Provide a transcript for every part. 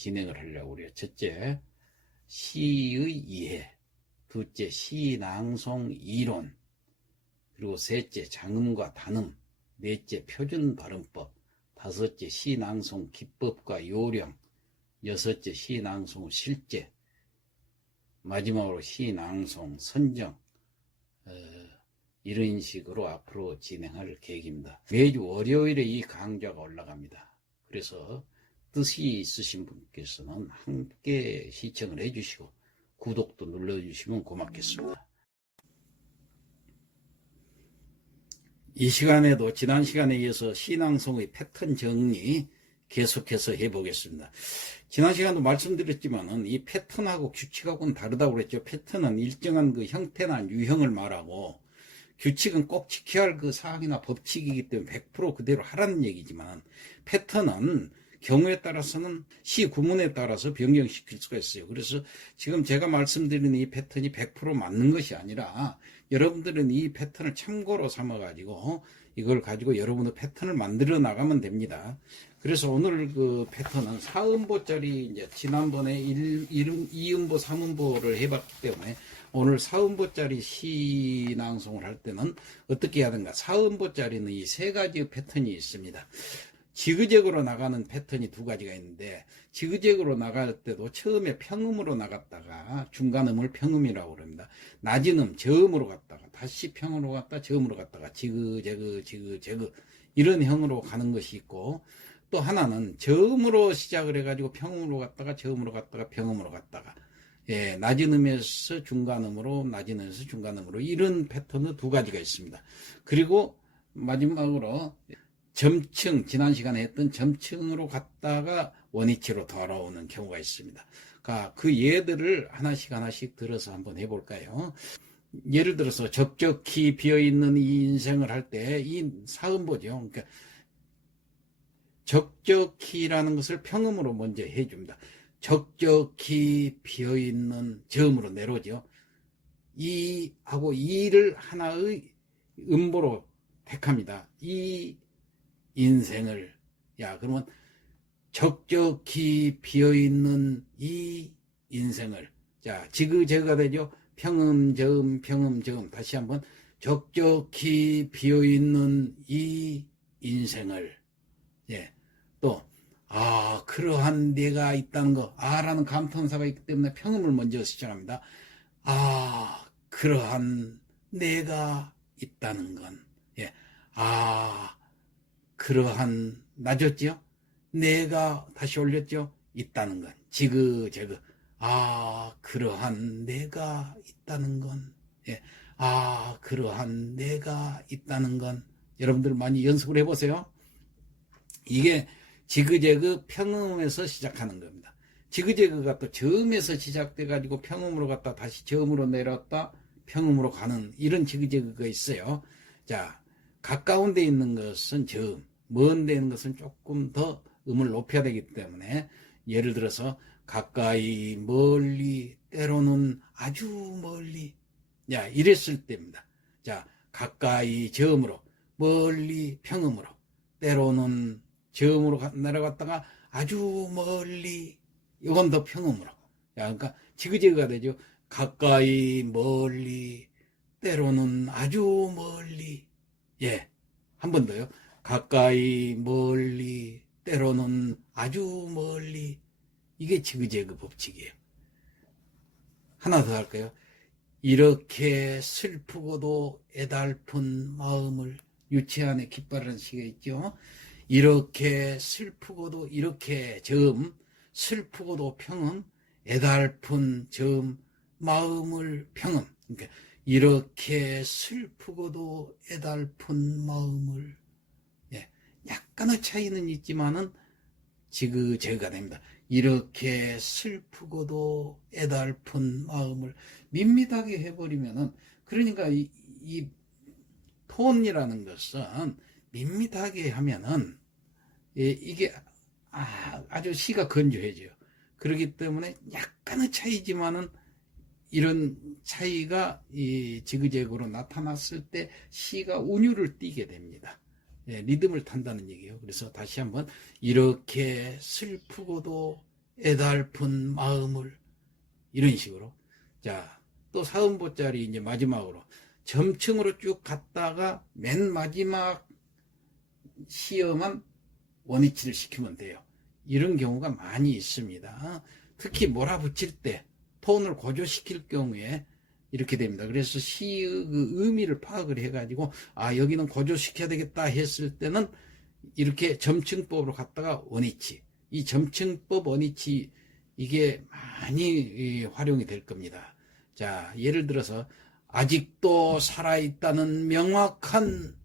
진행을 하려고 그래요. 첫째, 시의 이해, 둘째, 시낭송 이론, 그리고 셋째, 장음과 단음, 넷째, 표준 발음법, 다섯째, 시낭송 기법과 요령, 여섯째, 시낭송 실제, 마지막으로 시낭송 선정, 이런 식으로 앞으로 진행할 계획입니다. 매주 월요일에 이 강좌가 올라갑니다. 그래서 뜻이 있으신 분께서는 함께 시청을 해주시고 구독도 눌러주시면 고맙겠습니다. 이 시간에도 지난 시간에 이어서 시낭송의 패턴 정리 계속해서 해보겠습니다. 지난 시간도 말씀드렸지만은 이 패턴하고 규칙하고는 다르다고 그랬죠. 패턴은 일정한 그 형태나 유형을 말하고 규칙은 꼭 지켜야 할 그 사항이나 법칙이기 때문에 100% 그대로 하라는 얘기지만 패턴은 경우에 따라서는 시 구문에 따라서 변경시킬 수가 있어요. 그래서 지금 제가 말씀드리는 이 패턴이 100% 맞는 것이 아니라 여러분들은 이 패턴을 참고로 삼아가지고 이걸 가지고 여러분의 패턴을 만들어 나가면 됩니다. 그래서 오늘 그 패턴은 사음보짜리 이제 지난번에 2음보, 3음보를 해봤기 때문에 오늘 사음보짜리 시낭송을 할 때는 어떻게 해야 되는가. 사음보짜리는 이 세 가지 패턴이 있습니다. 지그재그로 나가는 패턴이 두 가지가 있는데 지그재그로 나갈 때도 처음에 평음으로 나갔다가 중간음을 평음이라고 그럽니다. 낮은 음 저음으로 갔다가 다시 평음으로 갔다 저음으로 갔다가 지그재그 지그재그 이런 형으로 가는 것이 있고 또 하나는 저음으로 시작을 해가지고 평음으로 갔다가 저음으로 갔다가 평음으로 갔다가 낮은 음에서 중간음으로 낮은 음에서 중간음으로 이런 패턴은 두 가지가 있습니다. 그리고 마지막으로 점층, 지난 시간에 했던 점층으로 갔다가 원위치로 돌아오는 경우가 있습니다. 그 예들을 하나씩 들어서 한번 해볼까요? 예를 들어서 적적히 비어있는 이 인생을 할 때 이 사음보죠. 그러니까 적적히라는 것을 평음으로 먼저 해줍니다. 적적히 비어있는 저음으로 내려오죠. 이 하고 이를 하나의 음보로 택합니다. 이 인생을 그러면 적적히 비어있는 이 인생을 지그재그가 되죠. 평음 저음 다시 한번 적적히 비어있는 이 인생을 또 그러한 내가 있다는 거 라는 감탄사가 있기 때문에 평음을 먼저 시작합니다. 그러한 내가 있다는 건 그러한 낮았죠. 내가 다시 올렸죠. 있다는 건 지그재그 그러한 내가 있다는 건 그러한 내가 있다는 건 여러분들 많이 연습을 해보세요. 이게 지그재그 평음에서 시작하는 겁니다. 지그재그가 또 저음에서 시작돼 가지고 평음으로 갔다 다시 저음으로 내려왔다 평음으로 가는 이런 지그재그가 있어요. 가까운 데 있는 것은 저음, 먼 데 있는 것은 조금 더 음을 높여야 되기 때문에 예를 들어서 가까이 멀리 때로는 아주 멀리 이랬을 때입니다. 가까이 저음으로 멀리 평음으로 때로는 저음으로 내려갔다가 아주 멀리 이건 더 평음으로 그러니까 지그재그가 되죠. 가까이 멀리 때로는 아주 멀리 한 번 더요. 가까이 멀리 때로는 아주 멀리 이게 지그재그 법칙이에요. 하나 더 할까요? 이렇게 슬프고도 애달픈 마음을 유치한의 깃발이라는 시가 있죠. 이렇게 슬프고도 이렇게 저음 슬프고도 평음 애달픈 저음 마음을 평음 그러니까 이렇게 슬프고도 애달픈 마음을 약간의 차이는 있지만은 지그재그가 됩니다. 이렇게 슬프고도 애달픈 마음을 밋밋하게 해버리면은 그러니까 이 톤이라는 것은 밋밋하게 하면은 이게 아주 시가 건조해져요. 그렇기 때문에 약간의 차이지만은 이런 차이가 이 지그재그로 나타났을 때 시가 운율을 띠게 됩니다. 리듬을 탄다는 얘기예요. 그래서 다시 한번 이렇게 슬프고도 애달픈 마음을 이런 식으로. 자, 또 사음보짜리 이제 마지막으로 점층으로 쭉 갔다가 맨 마지막 시어만 원위치를 시키면 돼요. 이런 경우가 많이 있습니다. 특히 몰아붙일 때 톤을 고조시킬 경우에 이렇게 됩니다. 그래서 시의 그 의미를 파악을 해가지고 아 여기는 고조시켜야 되겠다 했을 때는 이렇게 점층법으로 갔다가 원위치, 이 점층법 원위치 이게 많이 활용이 될 겁니다. 자, 예를 들어서 아직도 살아있다는 명확한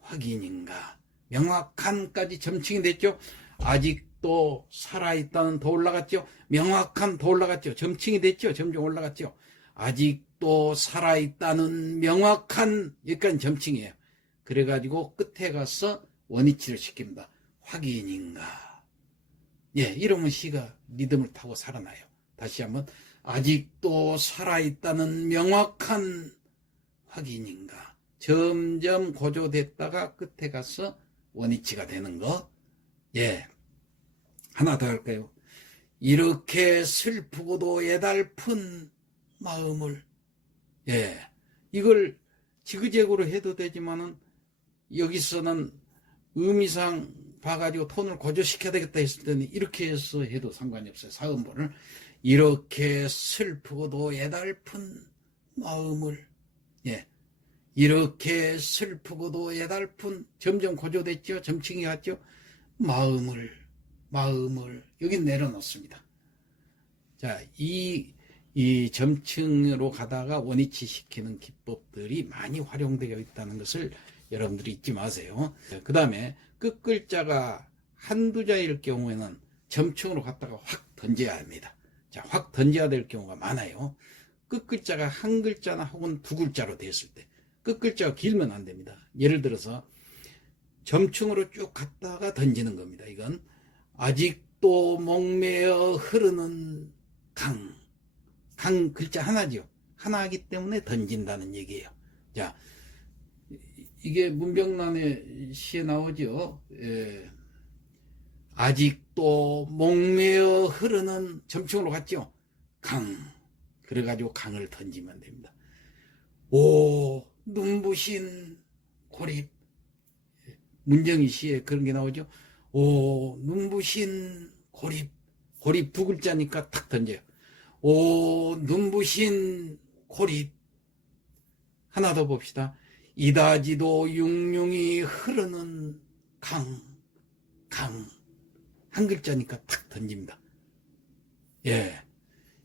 확인인가, 명확한까지 점층이 됐죠. 아직도 살아있다는 더 올라갔죠. 명확한 더 올라갔죠. 점층이 됐죠. 점점 올라갔죠. 아직도 살아있다는 명확한, 여기까지 점층이에요. 그래가지고 끝에 가서 원위치를 시킵니다. 확인인가. 예, 이러면 시가 리듬을 타고 살아나요. 다시 한번 아직도 살아있다는 명확한 확인인가. 점점 고조됐다가 끝에 가서 원위치가 되는 거. 예, 하나 더 할까요? 이렇게 슬프고도 애달픈 마음을. 예, 이걸 지그재그로 해도 되지만은 여기서는 의미상 봐가지고 톤을 고조시켜야 되겠다 했을 때는 이렇게 해서 해도 상관이 없어요. 사음보를 이렇게 슬프고도 애달픈 마음을. 예, 이렇게 슬프고도 애달픈, 점점 고조됐죠. 점층이 갔죠. 마음을 여기 내려놓습니다. 자, 이 점층으로 가다가 원위치 시키는 기법들이 많이 활용되어 있다는 것을 여러분들이 잊지 마세요. 그 다음에 끝글자가 한두 자일 경우에는 점층으로 갔다가 확 던져야 합니다. 자, 확 던져야 될 경우가 많아요. 끝글자가 한 글자나 혹은 두 글자로 됐을 때, 끝글자가 길면 안 됩니다. 예를 들어서 점층으로 쭉 갔다가 던지는 겁니다. 이건 아직도 목매어 흐르는 강 글자 하나죠. 하나이기 때문에 던진다는 얘기예요. 자, 이게 문병란의 시에 나오죠. 예. 아직도 목매어 흐르는, 점층으로 갔죠. 그래가지고 강을 던지면 됩니다. 오, 눈부신 고립. 문정희 시에 그런 게 나오죠. 오, 눈부신 고립 두 글자니까 탁 던져요. 오, 눈부신 고립. 하나 더 봅시다. 이다지도 융융이 흐르는 강. 한 글자니까 탁 던집니다. 예.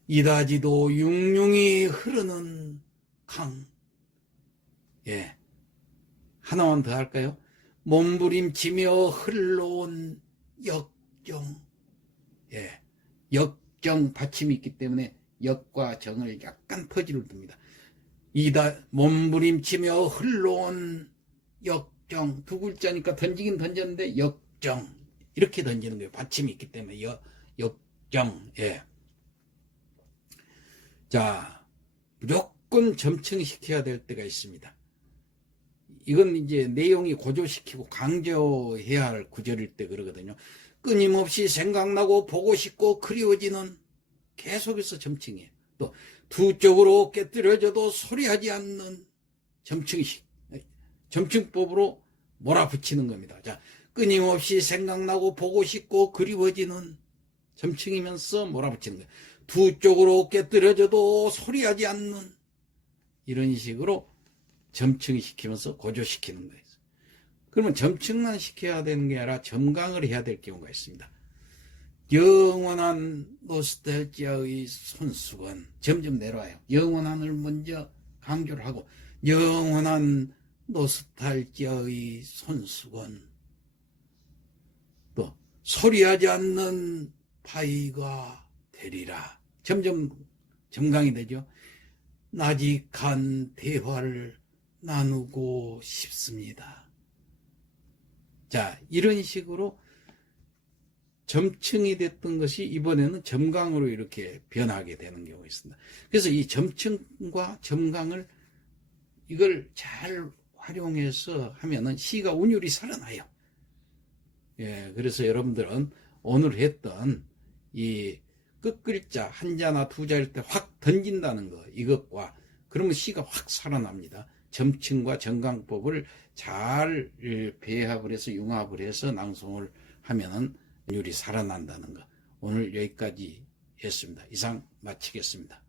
이다지도 융융이 흐르는 강. 예. 하나만 더 할까요? 몸부림치며 흘러온 역정. 예. 역정 받침이 있기 때문에 역과 정을 약간 퍼지를 둡니다. 몸부림치며 흘러온 역정. 두 글자니까 던지긴 던졌는데 역정. 이렇게 던지는 거예요. 받침이 있기 때문에 역정. 예. 자, 무조건 점층시켜야 될 때가 있습니다. 이건 이제 내용이 고조시키고 강조해야 할 구절일 때 그러거든요. 끊임없이 생각나고 보고 싶고 그리워지는, 계속해서 점층이에요. 또 두 쪽으로 깨뜨려져도 소리하지 않는 점층법으로 몰아붙이는 겁니다. 자, 끊임없이 생각나고 보고 싶고 그리워지는, 점층이면서 몰아붙이는 거예요. 두 쪽으로 깨뜨려져도 소리하지 않는, 이런 식으로 점층시키면서 고조시키는 거예요. 그러면 점층만 시켜야 되는 게 아니라 점강을 해야 될 경우가 있습니다. 영원한 노스텔지아의 손수건, 점점 내려와요. 영원한을 먼저 강조를 하고, 영원한 노스텔지아의 손수건. 또 소리하지 않는 파이가 되리라. 점점 점강이 되죠. 나직한 대화를 나누고 싶습니다. 자, 이런 식으로 점층이 됐던 것이 이번에는 점강으로 이렇게 변하게 되는 경우가 있습니다. 그래서 이 점층과 점강을, 이걸 잘 활용해서 하면은 시가 운율이 살아나요. 예, 그래서 여러분들은 오늘 했던 이 끝글자 한자나 두자일 때 확 던진다는 거, 이것과 그러면 시가 확 살아납니다. 점층과 정강법을 잘 배합을 해서 융합을 해서 낭송을 하면은 율이 살아난다는 거. 오늘 여기까지 했습니다. 이상 마치겠습니다.